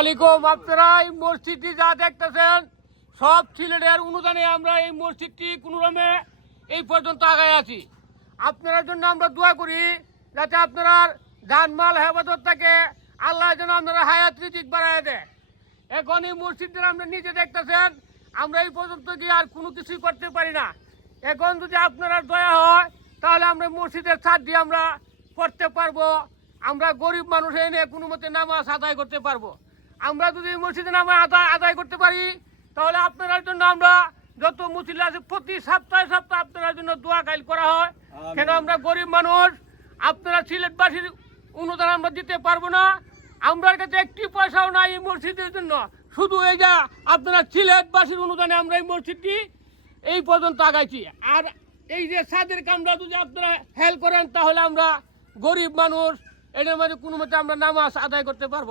আলাইকুম আপনারা এই মসজিদটি যা দেখতেছেন, সব ছেলেদের অনুদানে আমরা এই মসজিদটি কোনোরমে এই পর্যন্ত আগায় আছি। আপনার জন্য আমরা দোয়া করি, যাতে আপনারা জানমাল হেফাজত থাকে আল্লাহ যেন আপনারা হায়াত রিজিক বাড়ায় দেয়। এখন এই মসজিদটা আমরা নিজে দেখতেছেন, আমরা এই পর্যন্ত গিয়ে আর কোনো কিছুই করতে পারি না। এখন যদি আপনারা দয়া হয়, তাহলে আমরা মসজিদের ছাদ দিয়ে আমরা করতে পারব। আমরা গরিব মানুষ এনে কোনো মতে নামাজ আদায় করতে পারব। আমরা যদি মসজিদে নামাজ আদায় আদায় করতে পারি তাহলে আপনার জন্য আমরা যত মুসলিম আছে প্রতি সপ্তাহে সপ্তাহে আপনার জন্য দোয়া গাইল করা হয়। কেন আমরা গরিব মানুষ আপনারা সিলেটবাসীর অনুদান আমরা দিতে পারব না। আমরার কাছে একটি পয়সাও নাই এই মসজিদের জন্য। শুধু এই যা আপনারা সিলেটবাসীর অনুদানে আমরা এই মসজিদটি এই পর্যন্ত আগাইছি। আর এই যে সাদের কামরা যদি আপনারা হেল্প করেন তাহলে আমরা গরিব মানুষ এটার মধ্যে কোনো মতে আমরা নামাজ আদায় করতে পারব।